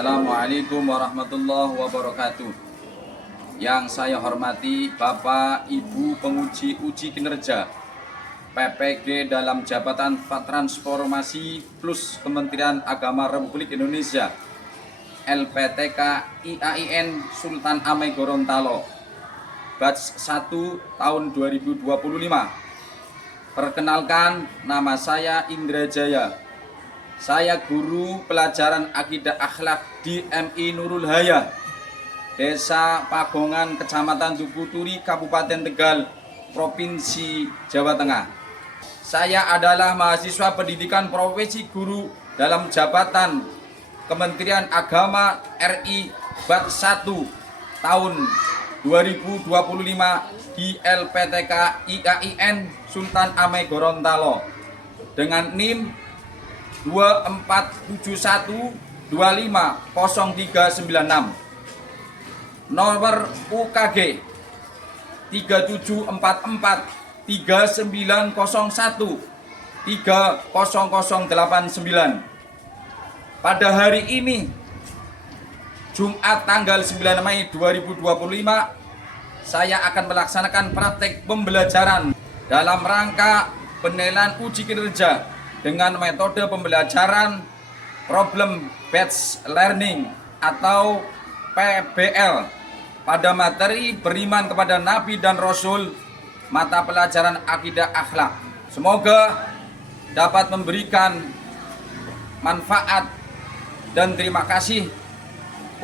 Assalamualaikum warahmatullahi wabarakatuh. Yang saya hormati Bapak Ibu penguji uji kinerja PPG dalam Jabatan Transformasi Plus Kementerian Agama Republik Indonesia LPTK IAIN Sultan Amai Gorontalo Batch 1 tahun 2025. Perkenalkan, nama saya Indra Jaya. Saya guru pelajaran akidah akhlak di MI Nurul Haya, Desa Pagongan, Kecamatan Duputuri, Kabupaten Tegal, Provinsi Jawa Tengah. Saya adalah mahasiswa pendidikan profesi guru dalam jabatan Kementerian Agama RI Batch 1 tahun 2025 di LPTK IAIN Sultan Amai Gorontalo dengan NIM 2471250396, nomor UKG 37443901300089. Pada hari ini Jumat tanggal 9 Mei 2025 saya akan melaksanakan praktek pembelajaran dalam rangka penilaian uji kinerja dengan metode pembelajaran Problem Based Learning atau PBL pada materi beriman kepada Nabi dan Rasul, mata pelajaran akidah akhlak. Semoga dapat memberikan manfaat dan terima kasih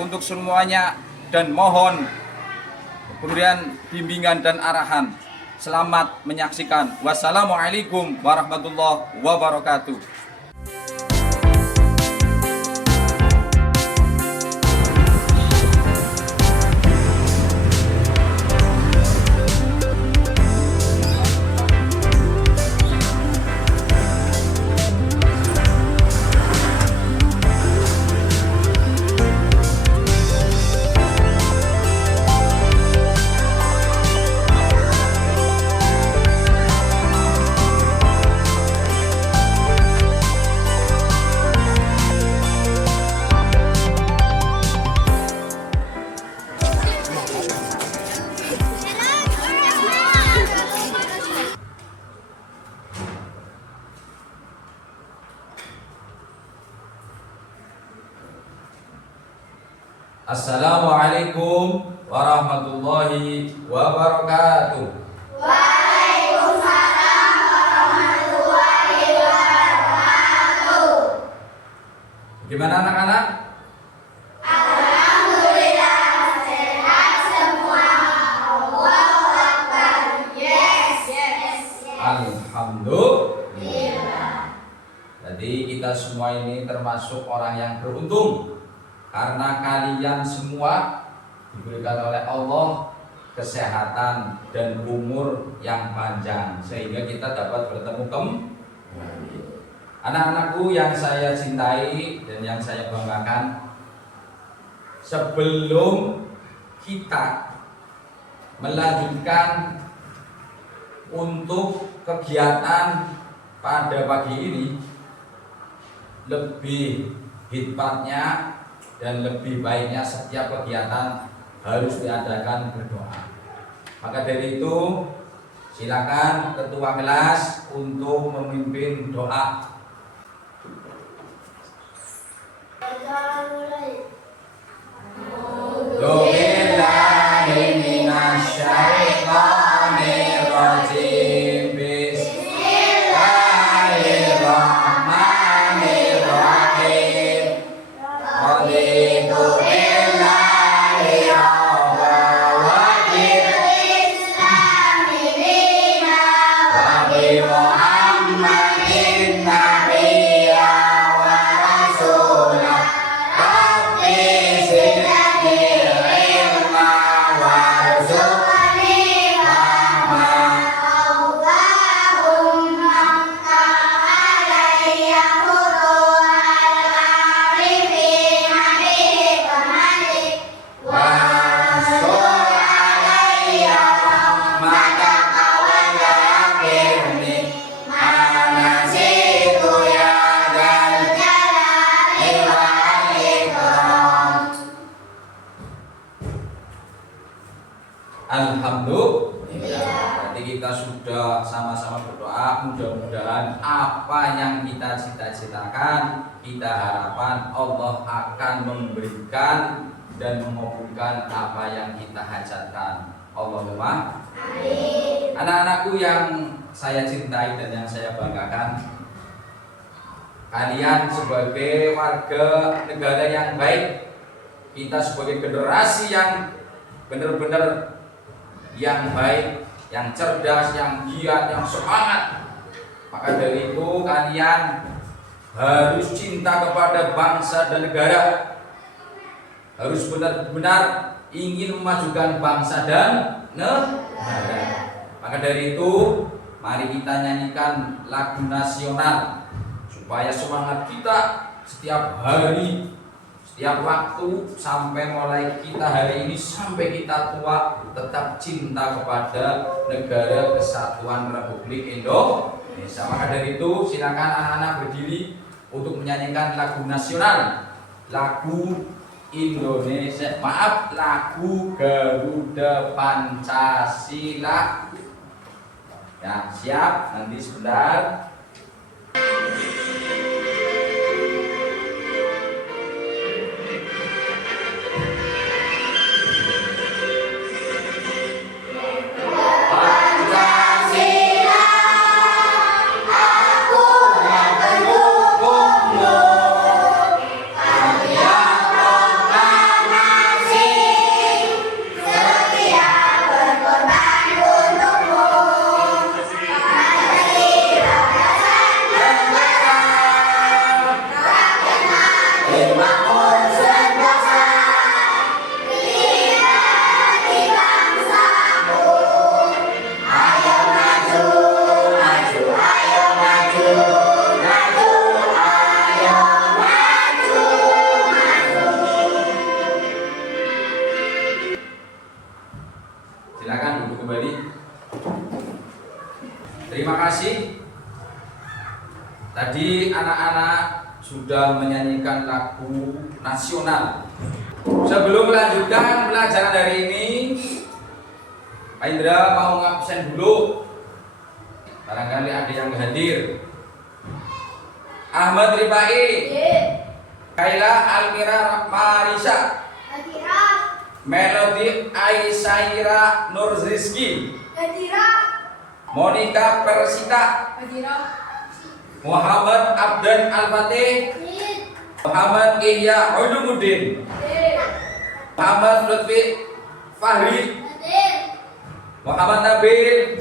untuk semuanya, dan mohon pemberian bimbingan dan arahan. Selamat menyaksikan. Wassalamualaikum warahmatullahi wabarakatuh. Assalamualaikum warahmatullahi wabarakatuh. Waalaikumsalam warahmatullahi wabarakatuh. Gimana anak-anak? Alhamdulillah sehat semua. Allahu Akbar. Yes. Alhamdulillah. Jadi kita semua ini termasuk orang yang beruntung, karena kalian semua diberikan oleh Allah kesehatan dan umur yang panjang, sehingga kita dapat bertemu kembali. Anak-anakku yang saya cintai dan yang saya banggakan, sebelum kita melanjutkan untuk kegiatan pada pagi ini, lebih hikmatnya dan lebih baiknya setiap kegiatan harus diadakan berdoa. Maka dari itu silakan ketua kelas untuk memimpin doa. Bismillahirrahmanirrahim. Alhamdulillah. Jadi kita sudah sama-sama berdoa, mudah-mudahan apa yang kita cita-citakan, kita harapkan Allah akan memberikan dan mengabulkan apa yang kita hajatkan. Allahumma amin. Anak-anakku yang saya cintai dan yang saya banggakan, kalian sebagai warga negara yang baik, kita sebagai generasi yang benar-benar yang baik, yang cerdas, yang giat, yang semangat. Maka dari itu kalian harus cinta kepada bangsa dan negara, harus benar-benar ingin memajukan bangsa dan negara. Maka dari itu mari kita nyanyikan lagu nasional supaya semangat kita setiap hari, setiap waktu, sampai mulai kita hari ini sampai kita tua tetap cinta kepada negara kesatuan Republik Indonesia. Maka dari itu silakan anak-anak berdiri untuk menyanyikan lagu nasional, lagu Indonesia, lagu Garuda Pancasila. Ya, siap, nanti sebentar. Silakan duduk kembali. Terima kasih. Tadi anak-anak sudah menyanyikan lagu nasional. Sebelum melanjutkan pelajaran hari ini, Pak Indra mau ngabsen dulu. Barangkali ada yang hadir. Ahmad Rifai, Kaila Almira Marisa, Melody Aisyah Nur Rizki, Monica Persita, Muhammad Abdan Al-Fatih, Muhammad Ihya Ulumuddin, Muhammad Lutfi Fahri, Muhammad Nabil,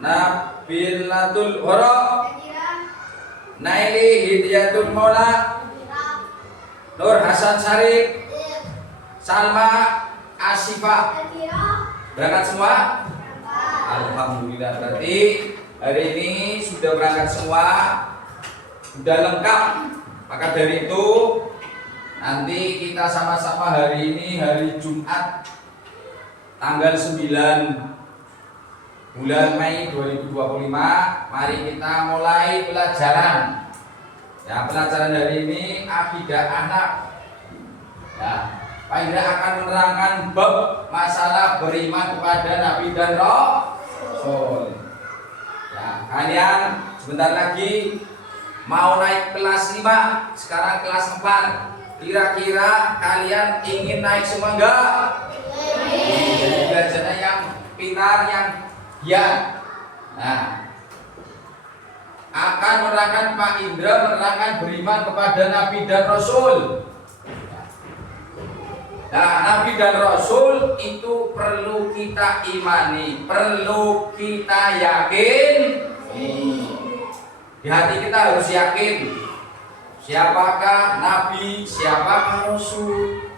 Nabilatul Horo, Naili Hidayatul Mola, Nur Hasan Syarif, Salma Asyifa. Berangkat semua? Alhamdulillah, berarti hari ini sudah berangkat semua, sudah lengkap. Maka dari itu nanti kita sama-sama hari ini hari Jumat tanggal 9 bulan Mei 2025, mari kita mulai pelajaran. Ya, pelajaran hari ini akidah anak. Ya, Pak Indra akan menerangkan bab masalah beriman kepada Nabi dan Rasul. Ya, kalian sebentar lagi mau naik kelas 5, sekarang kelas 4. Kira-kira kalian ingin naik semua enggak? Jadi belajarnya yang pintar, yang giat. Nah, akan menerangkan Pak Indra menerangkan beriman kepada Nabi dan Rasul. Nah, Nabi dan Rasul itu perlu kita imani, perlu kita yakin. Di hati kita harus yakin siapakah Nabi, siapakah Rasul,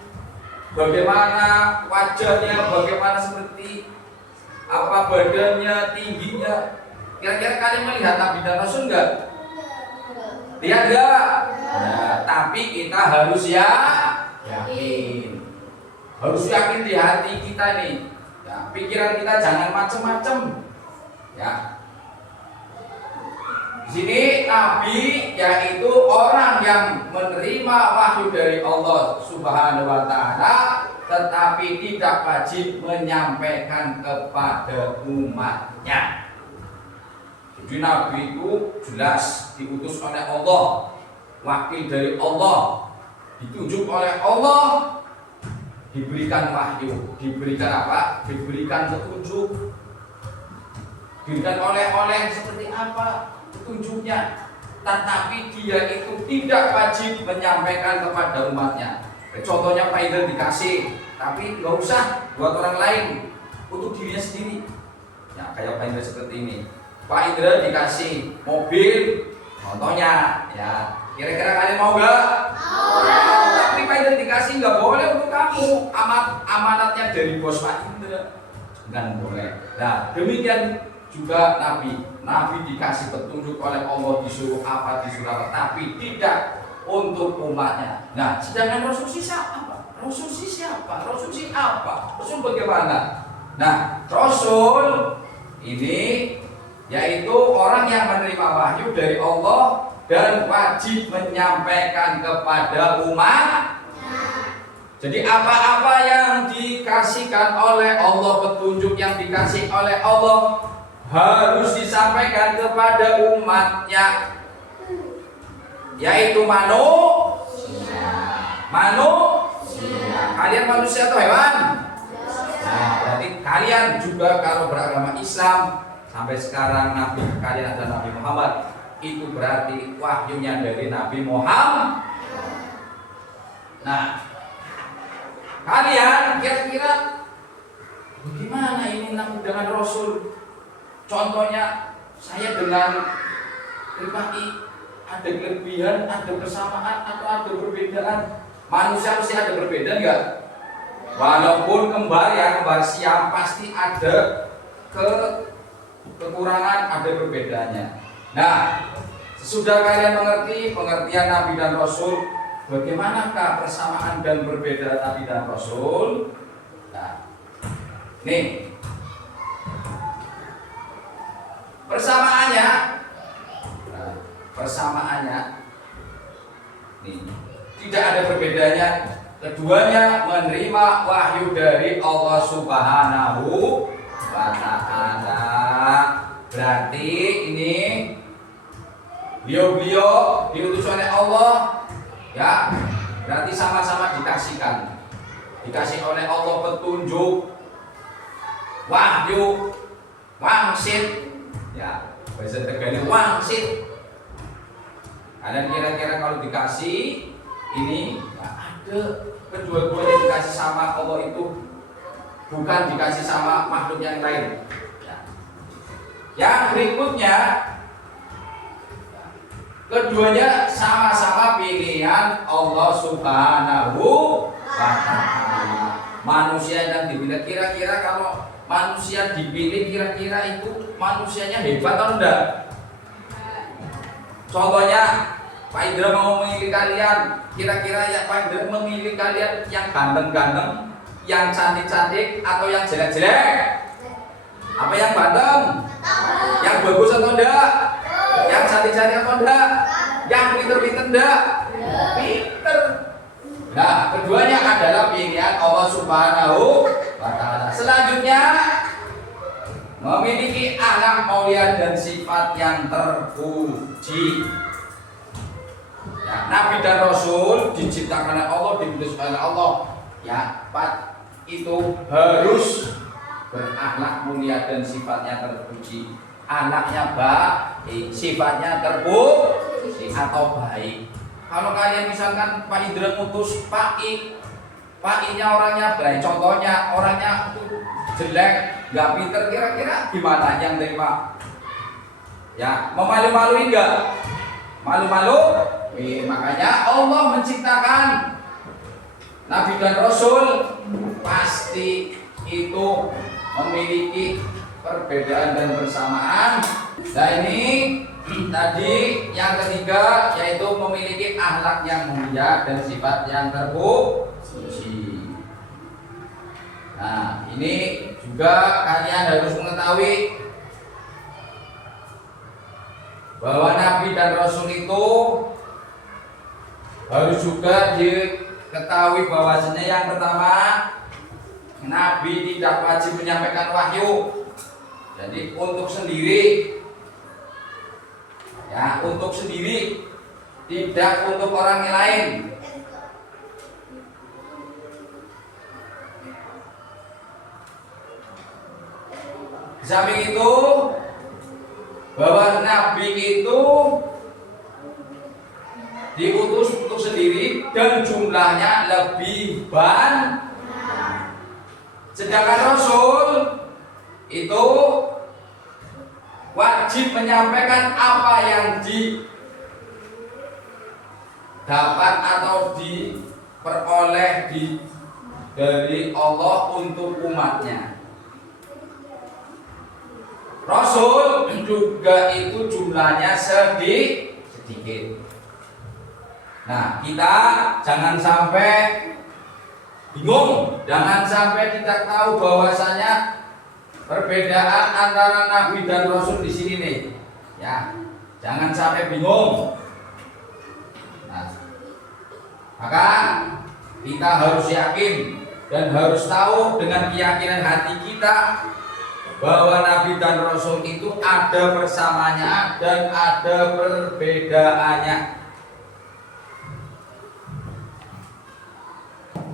bagaimana wajahnya, bagaimana seperti apa badannya, tingginya. Kira-kira kalian melihat Nabi dan Rasul enggak? Lihat enggak? Nah, tapi kita harus yakin. Harus yakin di hati kita nih. Ya, pikiran kita jangan macem-macem. Ya. Di sini Nabi yaitu orang yang menerima wahyu dari Allah Subhanahu wa taala tetapi tidak wajib menyampaikan kepada umatnya. Jadi Nabi itu jelas diutus oleh Allah, wakil dari Allah, ditunjuk oleh Allah, diberikan wahyu, diberikan apa? Diberikan petunjuk, diberikan oleh-oleh seperti apa petunjuknya, tetapi dia itu tidak wajib menyampaikan kepada umatnya. Contohnya Pak Indra dikasih, tapi nggak usah buat orang lain, untuk dirinya sendiri. Ya kayak Pak Indra seperti ini. Pak Indra dikasih mobil, contohnya, ya kira-kira kalian mau nggak? Mau. Tapi Pak Indra dikasih nggak boleh untuk kamu, amanatnya dari bos Pak Indra, nggak boleh. Nah demikian juga Nabi dikasih petunjuk oleh Allah, disuruh apa, tapi tidak untuk umatnya. Nah sedangkan Rasul siapa? Rasul apa? Rasul bagaimana? Nah Rasul ini yaitu orang yang menerima wahyu dari Allah dan wajib menyampaikan kepada umat. Jadi apa-apa yang dikasihkan oleh Allah, petunjuk yang dikasih oleh Allah harus disampaikan kepada umatnya, yaitu manusia. Kalian manusia atau hewan? Nah, berarti kalian juga kalau beragama Islam sampai sekarang Nabi kalian adalah Nabi Muhammad, itu berarti wahyunya dari Nabi Muhammad. Nah, kalian kira-kira bagaimana ini Nabi dengan Rasul? Contohnya saya dengan pribadi, ada kelebihan, ada persamaan, atau ada perbedaan? Manusia pasti ada perbedaan enggak? Walaupun kembar siam pasti ada kekurangan, ada perbedaannya. Nah, sesudah kalian mengerti pengertian Nabi dan Rasul, bagaimanakah persamaan dan perbedaan Nabi dan Rasul? Nah, nih persamaannya nih tidak ada perbedaannya. Keduanya menerima wahyu dari Allah Subhanahu wa ta'ala. Berarti ini beliau diutus oleh Allah, ya. Berarti sama-sama dikasih oleh Allah petunjuk, wahyu, wangsit, ya. Bahasa Tegalnya wangsit. Kalian kira-kira kalau dikasih ini, ya ada kedua-duanya dikasih sama Allah itu, bukan dikasih sama makhluk yang lain. Ya. Yang berikutnya, keduanya sama-sama pilihan Allah Subhanahu wa ta'ala. Manusia yang dipilih, kira-kira kalau manusia dipilih, kira-kira itu manusianya hebat atau enggak? Contohnya Pak Indra mau memilih kalian, kira-kira ya Pak Indra memilih kalian yang ganteng-ganteng, yang cantik-cantik, atau yang jelek-jelek? Apa yang ganteng? Yang bagus atau enggak? Yang cantik-cantik atau enggak? Yang pinter-pinter enggak? Pinter. Nah, keduanya adalah pilihan Allah Subhanahu wa ta'ala. Selanjutnya, memiliki akhlak mulia dan sifat yang terpuji. Ya, Nabi dan Rasul diciptakan oleh Allah, diutus oleh Allah. Ya, itu harus berakhlak mulia dan sifatnya terpuji. Anaknya baik, sifatnya terpuji atau baik. Kalau kalian misalkan Pak Indra mutus Pak I-nya orangnya baik, contohnya orangnya itu jelek, nggak pinter, kira-kira gimana yang terima? Ya, memalu-maluin nggak? Malu-malu? Makanya Allah menciptakan Nabi dan Rasul pasti itu memiliki perbedaan dan persamaan. Nah ini tadi yang ketiga, yaitu memiliki akhlak yang mulia dan sifat yang terpuji. Nah ini juga kalian harus mengetahui bahwa Nabi dan Rasul itu harus juga diketahui bahwasanya yang pertama Nabi tidak wajib menyampaikan wahyu. Jadi untuk sendiri, ya untuk sendiri, tidak untuk orang yang lain. Di samping itu, bahwa Nabi itu diutus untuk sendiri dan jumlahnya lebih banyak. Sedangkan Rasul itu wajib menyampaikan apa yang didapat atau diperoleh dari Allah untuk umatnya. Rasul juga itu jumlahnya sedikit. Nah, kita jangan sampai bingung, jangan sampai tidak tahu bahwasanya perbedaan antara Nabi dan Rasul di sini nih. Ya, jangan sampai bingung. Nah, maka kita harus yakin dan harus tahu dengan keyakinan hati kita bahwa Nabi dan Rasul itu ada persamaannya dan ada perbedaannya.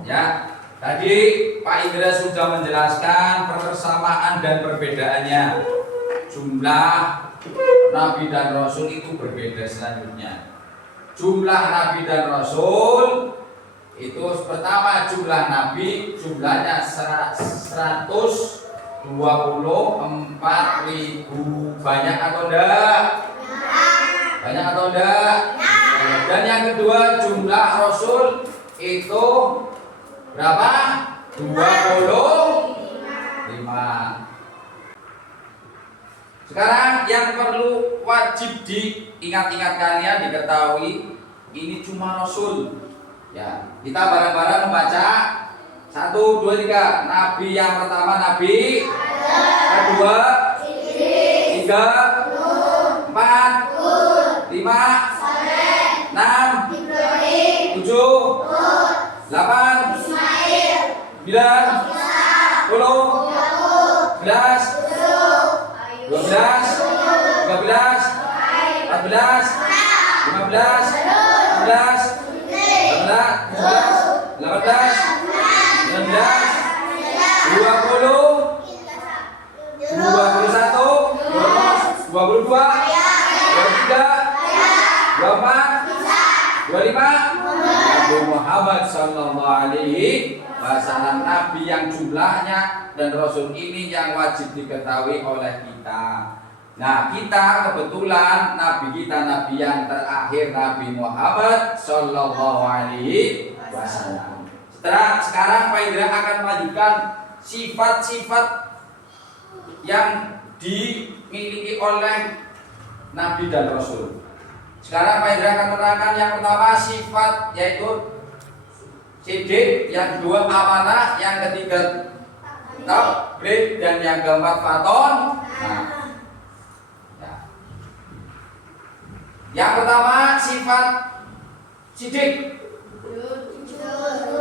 Ya, tadi Pak Indra sudah menjelaskan persamaan dan perbedaannya. Jumlah Nabi dan Rasul itu berbeda selanjutnya. Jumlah Nabi dan Rasul itu pertama jumlah Nabi jumlahnya 124.000. Banyak atau enggak? Banyak atau enggak? Dan yang kedua jumlah Rasul itu berapa? 25. Sekarang yang perlu wajib diingat-ingat kalian, diketahui, ini cuma Rasul. Ya, kita bareng-bareng membaca 1, 2, 3. Nabi yang pertama Nabi, kedua, 3, 4, 5, 6, 7, 8, 9, 10, 11, 12, 13, 14, 15, 16, 17, 18, 19, 20, 21, 22, 23, 24, 25. Nabi Muhammad sallallahu alaihi wasallam, Nabi yang jumlahnya dan Rasul ini yang wajib diketahui oleh kita. Nah, kita kebetulan Nabi kita Nabi yang terakhir Nabi Muhammad sallallahu alaihi wasallam. Sekarang Pak Indra akan melanjutkan sifat-sifat yang dimiliki oleh Nabi dan Rasul. Sekarang Pak Indra akan menerangkan yang pertama sifat yaitu sidik, yang kedua amanah, yang ketiga tabligh, dan yang keempat faton. Nah, ya. Yang pertama sifat sidik.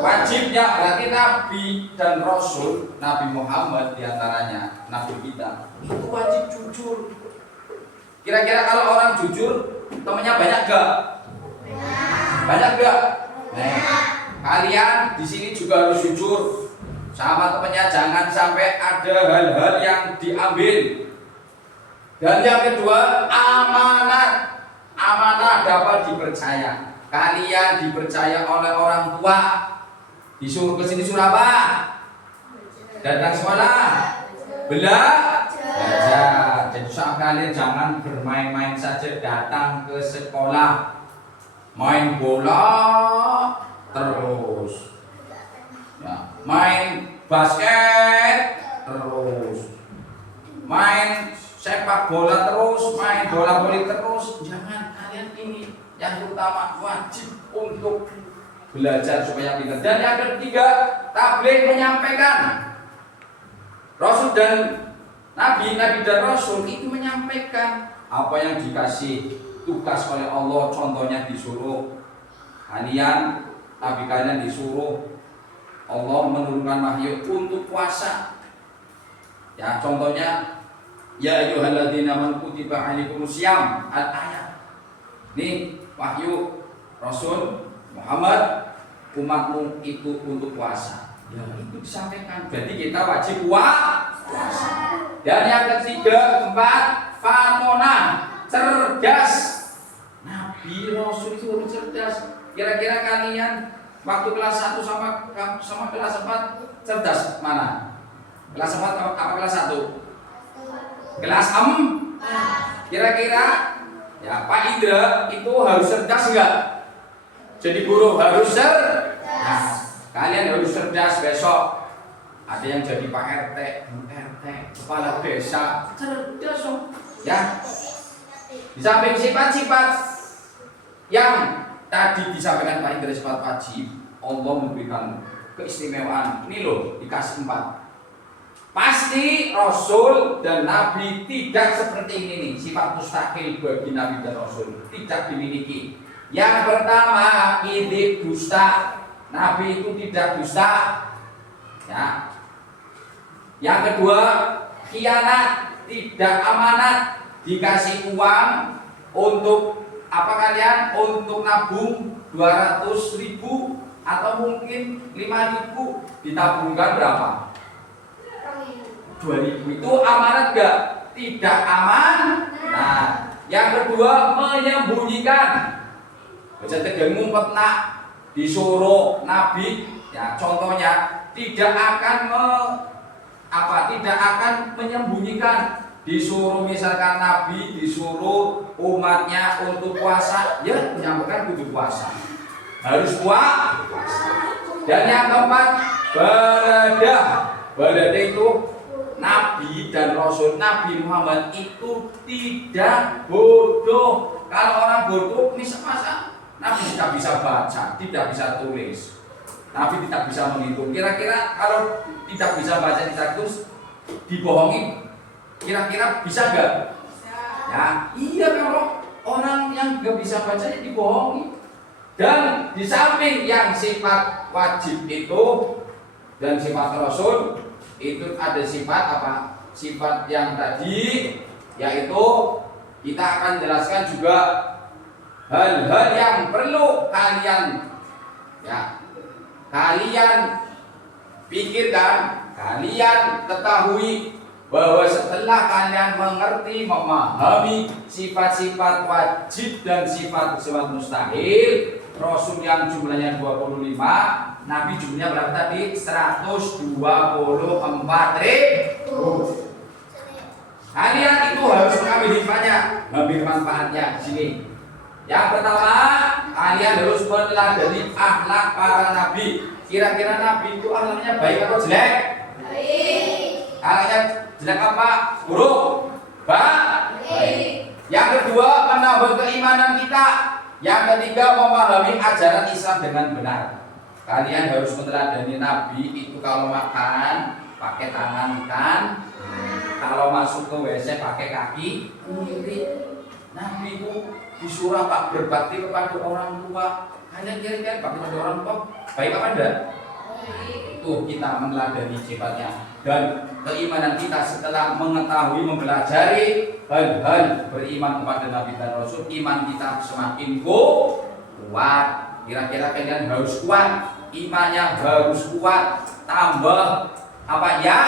Wajibnya berarti Nabi dan Rasul, Nabi Muhammad diantaranya Nabi kita itu wajib jujur. Kira-kira kalau orang jujur temannya banyak gak? Banyak gak? Nah, kalian di sini juga harus jujur sama temannya, jangan sampai ada hal-hal yang diambil. Dan yang kedua amanat. Amanah dapat dipercaya. Kalian dipercaya oleh orang tua, disuruh ke sini suruh apa? Datang sekolah, belajar. Jadi kalian jangan bermain-main saja datang ke sekolah, main bola terus, ya, main basket terus, main sepak bola terus, main bola voli terus. Jangan, kalian ini yang terutama wajib untuk belajar supaya pintar. Dan yang ketiga, tabligh, menyampaikan. Rasul dan Nabi dan Rasul itu menyampaikan apa yang dikasih tugas oleh Allah. Contohnya disuruh kalian, Nabi kalian disuruh Allah menurunkan wahyu untuk puasa. Ya, contohnya ya ayyuhalladzina amanu kutiba alaikumusiyam al-ayat. Ini wahyu Rasul Muhammad, umatmu itu untuk puasa. Ya, itu disampaikan. Jadi kita wajib puasa. Dan yang ketiga, keempat, fatona, cerdas. Nabi Rasul itu harus cerdas. Kira-kira kalian waktu kelas 1 sama kelas 4 cerdas mana? Kelas 4 apa kelas 1? Kelas 4. Kira-kira ya Pak Indra itu harus cerdas enggak? Jadi guru harus cerdas. Nah, kalian harus cerdas besok. Ada yang jadi Pak RT, Bu RT, kepala desa, cerdas dong. Ya. Di samping sifat-sifat yang tadi disampaikan Pak Indra sifat wajib, Allah memberikan keistimewaan. Ini loh, dikasih 4. Pasti Rasul dan Nabi tidak seperti ini nih. Sifat mustahil bagi Nabi dan Rasul tidak dimiliki. Yang pertama, ide dusta. Nabi itu tidak dusta. Ya. Yang kedua, khianat, tidak amanat. Dikasih uang untuk apa kalian? Untuk nabung 200.000 atau mungkin 5.000, ditabungkan berapa? 2.000. Itu amanat enggak? Tidak aman. Nah, yang kedua, menyembunyikan. Baca tegang ngumpet nak disuruh Nabi, ya contohnya tidak akan tidak akan menyembunyikan. Disuruh misalkan Nabi disuruh umatnya untuk puasa, ya menyampaikan kudu puasa. Harus puasa. Dan yang keempat, beradah itu Nabi dan Rasul Nabi Muhammad itu tidak bodoh. Kalau orang bodoh, masa Nabi tidak bisa baca, tidak bisa tulis, Nabi tidak bisa menghitung. Kira-kira kalau tidak bisa baca, tidak tulis, dibohongi, kira-kira bisa nggak? Ya, iya kalau orang yang nggak bisa baca dibohongi. Dan di samping yang sifat wajib itu dan sifat Rasul itu ada sifat apa? Sifat yang tadi, yaitu kita akan jelaskan juga hal-hal yang perlu kalian pikirkan, kalian ketahui bahwa setelah kalian mengerti, memahami sifat-sifat wajib dan sifat-sifat mustahil, Rasul yang jumlahnya 25, Nabi jumlahnya berapa tadi? 124.000. Kalian itu harus mengambil hikmahnya, mengambil manfaatnya di sini. Yang pertama, kalian harus meneladani akhlak para nabi. Kira-kira nabi itu akhlaknya baik atau jelek? Baik. Akhlaknya jelek apa? Buruk? Baik. Yang kedua, menambah keimanan kita. Yang ketiga, memahami ajaran Islam dengan benar. Kalian harus meneladani nabi itu kalau makan pakai tangan kan, kalau masuk ke WC pakai kaki kiri. Nabi itu disuruh Pak berbakti kepada orang tua. Hanya kira-kira bakti kepada orang tua baik apa enggak? Itu kita meneladani sifatnya. Dan keimanan kita setelah mengetahui, mempelajari hal-hal beriman kepada Nabi dan Rasul, iman kita semakin kuat. Kira-kira kalian harus kuat, imannya harus kuat, tambah apa ya?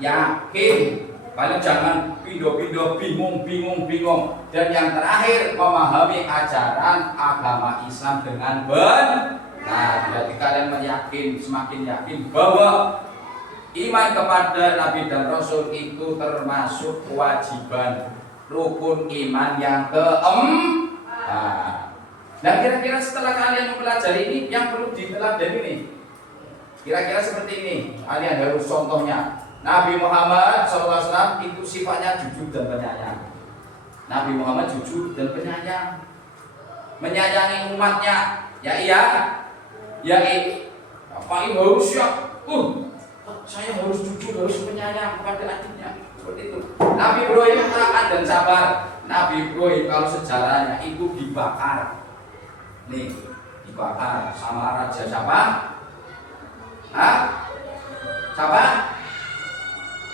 Yakin. Kalian jangan pindah-pindah, bingung. Dan yang terakhir, memahami ajaran agama Islam dengan benar. Berarti kalian semakin yakin bahwa iman kepada Nabi dan Rasul itu termasuk kewajiban rukun iman yang keempat. Nah, kira-kira setelah kalian mempelajari ini, yang perlu diteladani nih, kira-kira seperti ini. Kalian harus contohnya. Nabi Muhammad SAW itu sifatnya jujur dan penyayang. Nabi Muhammad jujur dan penyayang, menyayangi umatnya. Ya iya, apa ini harus ya? Saya harus jujur, harus penyayang kepada adiknya. Seperti itu. Nabi Ibrahim taat dan sabar. Nabi Ibrahim kalau sejarahnya itu dibakar. Nih, dibakar sama raja siapa? Hah? Siapa?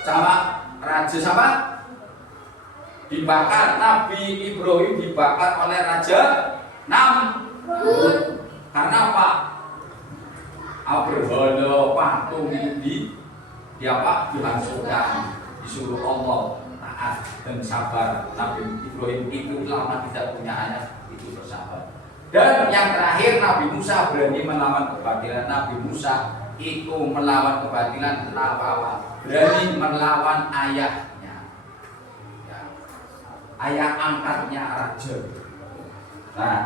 Sama raja siapa? Dibakar. Nabi Ibrahim dibakar oleh Raja Namrud. Karena apa? Berhala patung ini dihancurkan, disuruh Allah taat dan sabar. Nabi Ibrahim itu lama tidak punya anak, itu bersabar. Dan yang terakhir, Nabi Musa berani melawan kebatilan. Nabi Musa itu melawan kebatilan tanpa apa? Berani melawan ayahnya, ya, ayah angkatnya raja. Nah,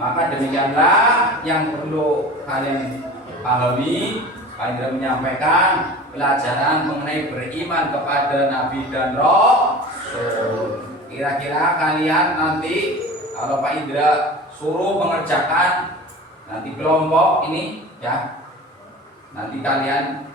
maka demikianlah yang perlu kalian pahami. Pak Indra menyampaikan pelajaran mengenai beriman kepada Nabi dan Rasul. Kira-kira kalian nanti kalau Pak Indra suruh mengerjakan nanti kelompok ini, ya, nanti kalian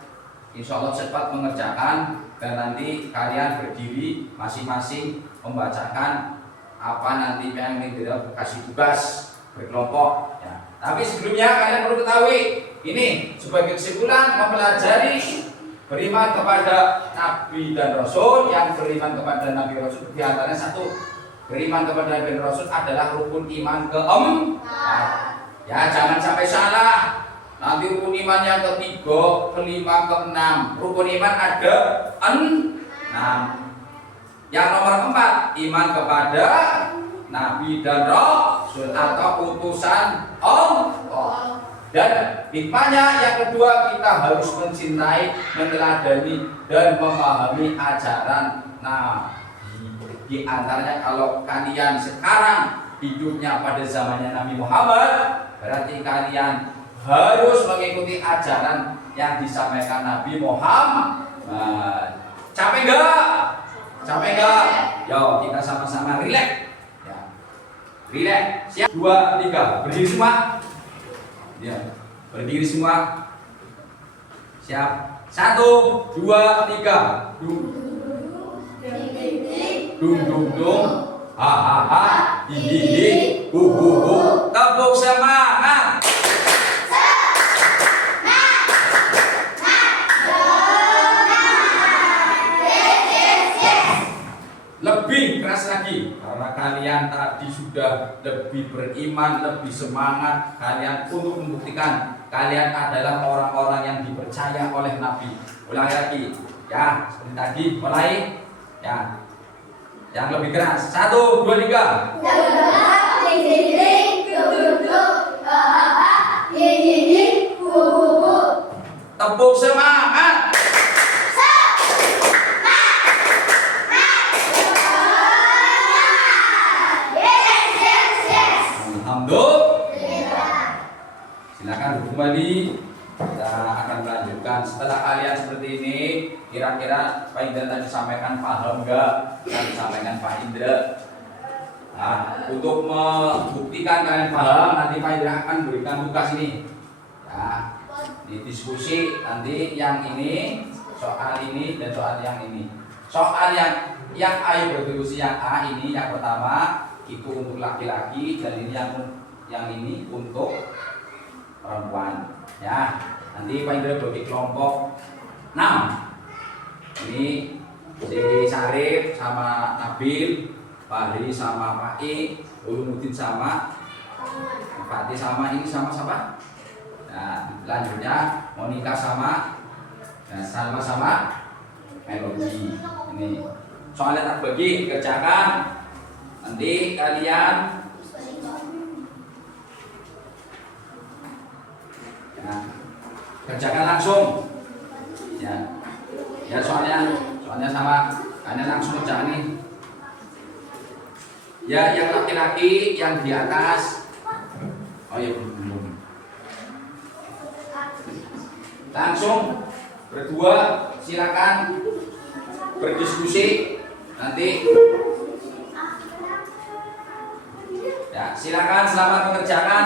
insya Allah cepat mengerjakan dan nanti kalian berdiri masing-masing membacakan apa nanti yang Indra kasih tugas berkelompok, ya. Tapi sebelumnya kalian perlu ketahui ini sebagai kesimpulan mempelajari beriman kepada Nabi dan Rasul. Yang beriman kepada Nabi Rasul diantaranya satu, beriman kepada Nabi dan Rasul adalah rukun iman keempat. Ya, jangan sampai salah. Nanti rukun iman yang ketiga, kelima, keenam. Rukun iman ada 6. Yang nomor 4, iman kepada Nabi dan Rasul atau utusan Allah. Dan hikmahnya yang kedua, kita harus mencintai, meneladani dan memahami ajaran Nabi. Di antaranya kalau kalian sekarang hidupnya pada zamannya Nabi Muhammad, berarti kalian harus mengikuti ajaran yang disampaikan Nabi Muhammad. Capek enggak? Capek enggak? Yo, kita sama-sama rileks. Ya. Rileks. Siap. 2, 3. Berdiri semua. Ya. Berdiri semua. Siap. 1, 2, 3. Dung. Ha ha ha. Hi. Hu. Tepuk semangat. Lebih keras lagi karena kalian tadi sudah lebih beriman, lebih semangat kalian untuk membuktikan kalian adalah orang-orang yang dipercaya oleh Nabi. Ulang lagi ya, seperti tadi mulai ya. Yang lebih keras. 1, 2, 3. Tepuk semangat. Silakan kembali. Kita akan melanjutkan setelah kalian seperti ini. Kira-kira Pak Indra tadi sampaikan paham enggak yang disampaikan Pak Indra? Nah, untuk membuktikan kalian paham, nanti Pak Indra akan berikan tugas ini. Ya, di diskusi nanti yang ini, soal ini dan soal yang ini. Soal yang A berdiskusi yang A ini yang pertama itu untuk laki-laki dan ini yang ini untuk perempuan. Ya, nanti Pak Indra bagi kelompok 6. Ini si Syarif sama Nabil, Fahri sama Pak I, Ulumuddin sama Fatih sama ini sama siapa? Nah, selanjutnya Monica sama Salma sama Melody. Ini soalnya tak bagi kerjakan. Nanti kalian ya, kerjakan langsung. Ya soalnya sama kalian langsung kerjakan nih. Ya, yang laki-laki yang di atas. Oh iya belum. Langsung berdua silakan berdiskusi nanti. Ya, silakan selamat mengerjakan.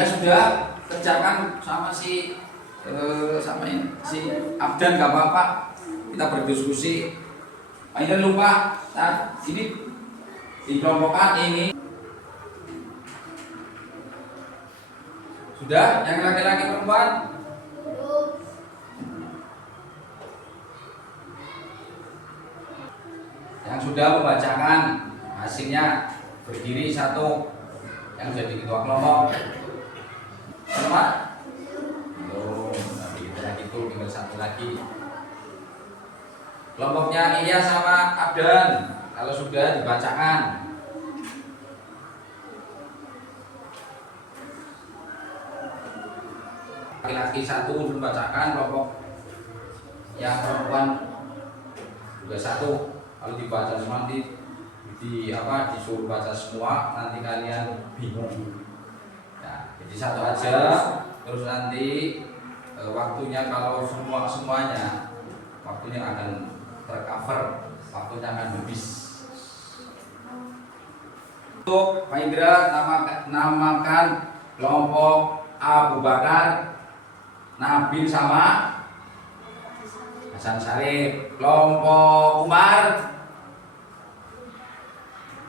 Jika sudah kerjakan sama si Abdan nggak apa-apa, kita berdiskusi. Ini lupa, nah, ini dikelompokkan ini. Sudah, yang laki-laki perempuan? Yang sudah membacakan hasilnya berdiri satu, yang jadi ketua kelompok. Sama? Oh, tapi kita lagi tuh tinggal satu lagi. Kelompoknya Iya sama Abdan, kalau sudah dibacakan. Laki-laki satu membacakan, kelompok yang perempuan juga satu. Kalau dibaca semua disuruh baca semua, nanti kalian bingung. Ya, jadi satu aja, terus nanti waktunya kalau semuanya waktunya akan tercover, waktunya akan habis. Untuk Pak Indra namakan kelompok Abu Bakar, Nabil sama Hasan Syarif. Kelompok Umar,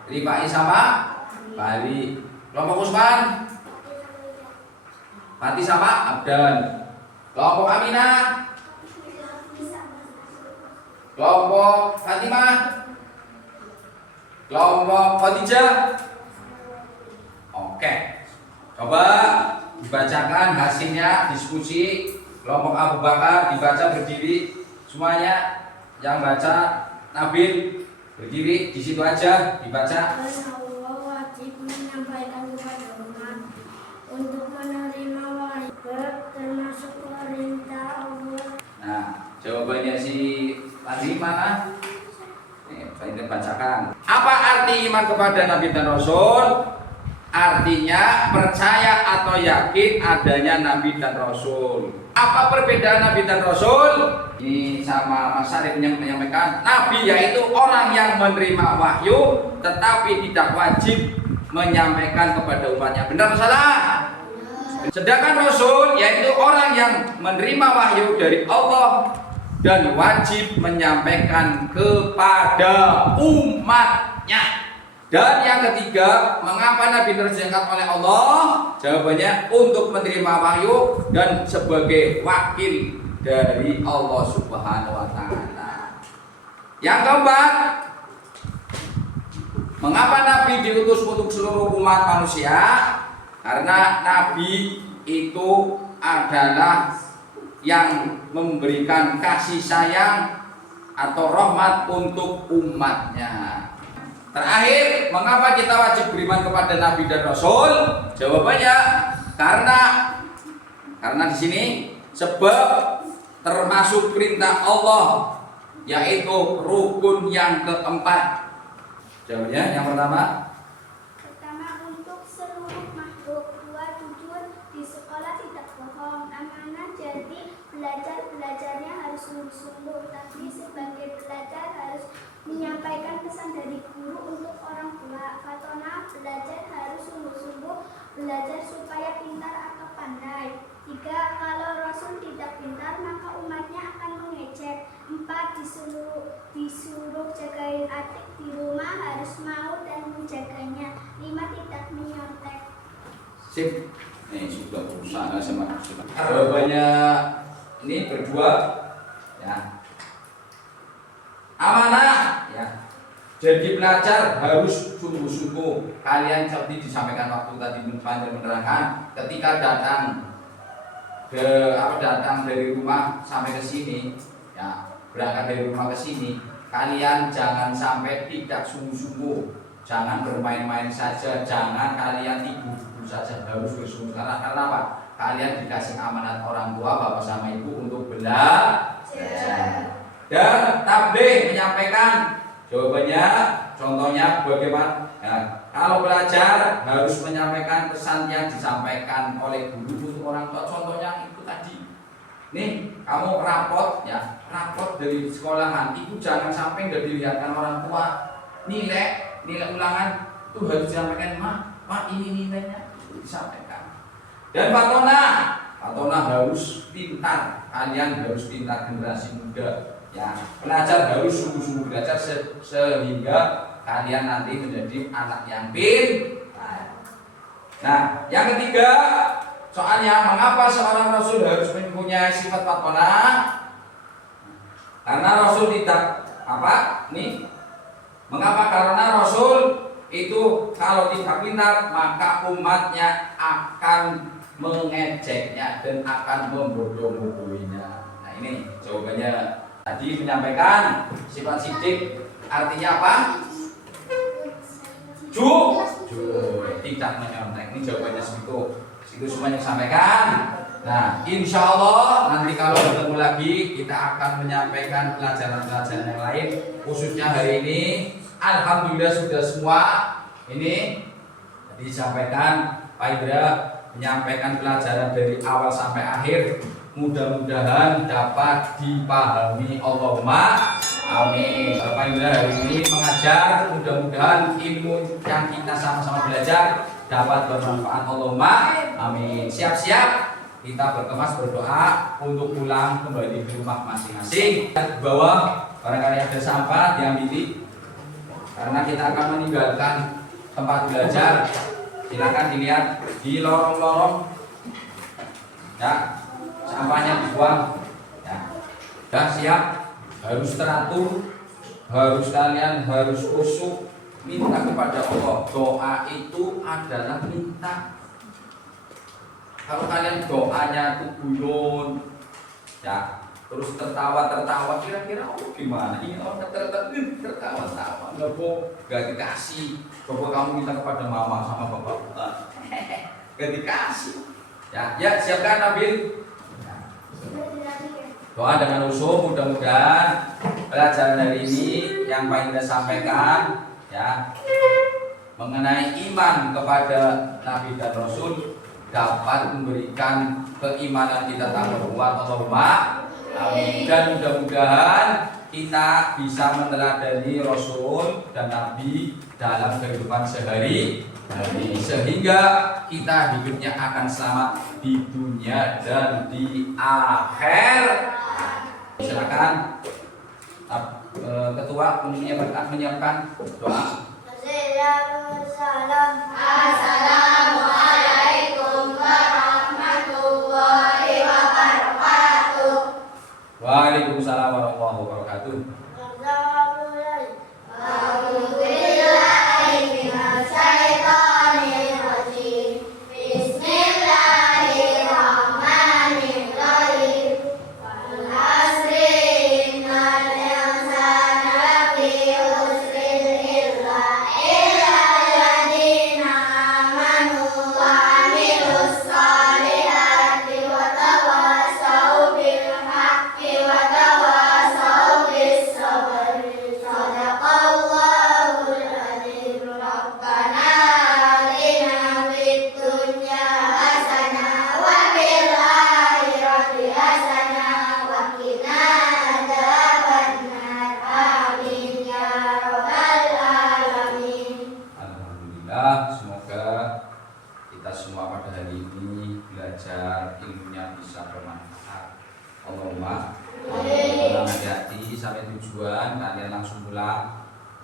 Rifai sama Bali. Kelompok Usman, Mati sama Abdan. Kelompok Aminah, kelompok Fatimah, kelompok Khadijah. Oke, coba dibacakan hasilnya diskusi. Kelompok Abu Bakar dibaca berdiri semuanya. Yang baca Nabil berdiri di situ aja dibaca. Allah wajib menyampaikan kepada umat untuk menerima wahyu termasuk perintah Allah. Nah, jawabannya si tadi mana? Kita bacakan. Apa arti iman kepada Nabi dan Rasul? Artinya percaya atau yakin adanya Nabi dan Rasul. Apa perbedaan Nabi dan Rasul? Ini sama Mas Syarif menyampaikan, Nabi yaitu orang yang menerima wahyu tetapi tidak wajib menyampaikan kepada umatnya. Benar atau salah? Sedangkan Rasul yaitu orang yang menerima wahyu dari Allah dan wajib menyampaikan kepada umatnya. Dan yang ketiga, mengapa Nabi diangkat oleh Allah? Jawabannya untuk menerima wahyu dan sebagai wakil dari Allah Subhanahu wa taala. Yang keempat, mengapa Nabi diutus untuk seluruh umat manusia? Karena Nabi itu adalah yang memberikan kasih sayang atau rahmat untuk umatnya. Terakhir, mengapa kita wajib beriman kepada Nabi dan Rasul? Jawabannya karena di sini sebab termasuk perintah Allah, yaitu rukun yang keempat. Jawabannya yang pertama, untuk seluruh makhluk. 2, jujur di sekolah, tidak bohong, amanah, jadi belajarnya harus sungguh-sungguh, tapi sebagai pelajar harus menyampaikan pesan dari guru untuk orang tua. Fatona, belajar harus sungguh-sungguh, belajar supaya pintar atau pandai. 3, kalau Rasul tidak pintar maka umatnya akan mengejek. 4, disuruh jagain adik di rumah, harus mau dan menjaganya. 5, tidak menyontek. sip. Ini sudah berusaha sama. Jawabannya ini berdua, ya. Amanah, ya. Jadi pelajar harus sungguh-sungguh. Kalian seperti disampaikan waktu tadi Panjang menerangkan, ketika datang dari rumah sampai ke sini, ya, berangkat dari rumah ke sini, kalian jangan sampai tidak sungguh-sungguh. Jangan bermain-main saja, jangan kalian tidur saja, harus bersungguh. Karena apa? Kalian dikasih amanat orang tua, bapak sama ibu untuk belajar. Dan tabligh menyampaikan. Jawabannya, contohnya bagaimana? Ya, kalau belajar harus menyampaikan pesan yang disampaikan oleh guru untuk orang tua. Contohnya itu tadi. Nih, kamu rapot, ya, rapot dari sekolahan. Itu jangan sampai nggak dilihatkan orang tua. Nilai ulangan itu harus disampaikan, Ma, ini nilainya disampaikan. Dan Fatona harus pintar. Kalian harus pintar, generasi muda. Ya, belajar harus sungguh-sungguh belajar sehingga kalian nanti menjadi anak yang pintar. Nah, yang ketiga, soalnya mengapa seorang Rasul harus mempunyai sifat Fatona? Karena Rasul tidak mengapa? Karena Rasul itu kalau tidak pintar maka umatnya akan mengejeknya dan akan membodoh-bodohinya. Nah, ini jawabannya. Tadi menyampaikan sifat sidik artinya apa? Tidak menyontek. Ini jawabannya segitu. Itu semuanya sampaikan. Nah, insya Allah nanti kalau ketemu lagi kita akan menyampaikan pelajaran-pelajaran yang lain. Khususnya hari ini, alhamdulillah sudah semua ini disampaikan. Pak Indra menyampaikan pelajaran dari awal sampai akhir. Mudah-mudahan dapat dipahami. Allahumma amin. Bapak Indra hari ini mengajar, mudah-mudahan ilmu yang kita sama-sama belajar dapat bermanfaat. Allahumma amin. Siap-siap kita berkemas berdoa untuk pulang kembali ke rumah masing-masing. Di bawah barangkali ada sampah diambil, karena kita akan meninggalkan tempat belajar. Silakan dilihat di lorong-lorong. Ya. Sampahnya dibuang. Ya. Sudah siap, harus teratur, kalian harus khusyuk, minta kepada Allah. Doa itu adalah minta. Kalau kalian doanya itu guyon, ya, terus tertawa, kira-kira Allah gimana? Ini orang tertawa, nggak dikasih. Coba kamu minta kepada mama sama bapak, nggak dikasih. Ya, siapkan Nabil. Doa dengan usul, mudah-mudahan pelajaran hari ini yang Pak Indra sampaikan ya mengenai iman kepada Nabi dan Rasul dapat memberikan keimanan kita tambah kuat. Allahumma amin. Dan mudah-mudahan kita bisa meneladani Rasul dan Nabi dalam kehidupan sehari-hari, sehingga kita hidupnya akan selamat di dunia dan di akhir. Silakan ketua menyiapkan doa. Assalamualaikum warahmatullahi wabarakatuh. Waalaikumsalam warahmatullahi wabarakatuh.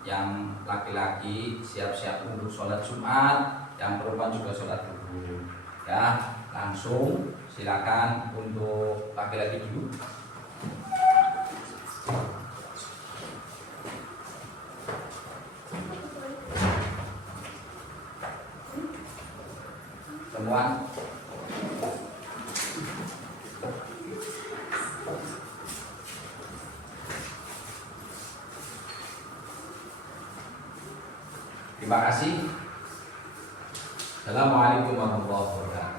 Yang laki-laki siap-siap untuk sholat Jumat, yang perempuan juga sholat dulu. Ya, langsung silakan untuk laki-laki dulu. Temuan. Terima kasih. Assalamualaikum warahmatullahi wabarakatuh.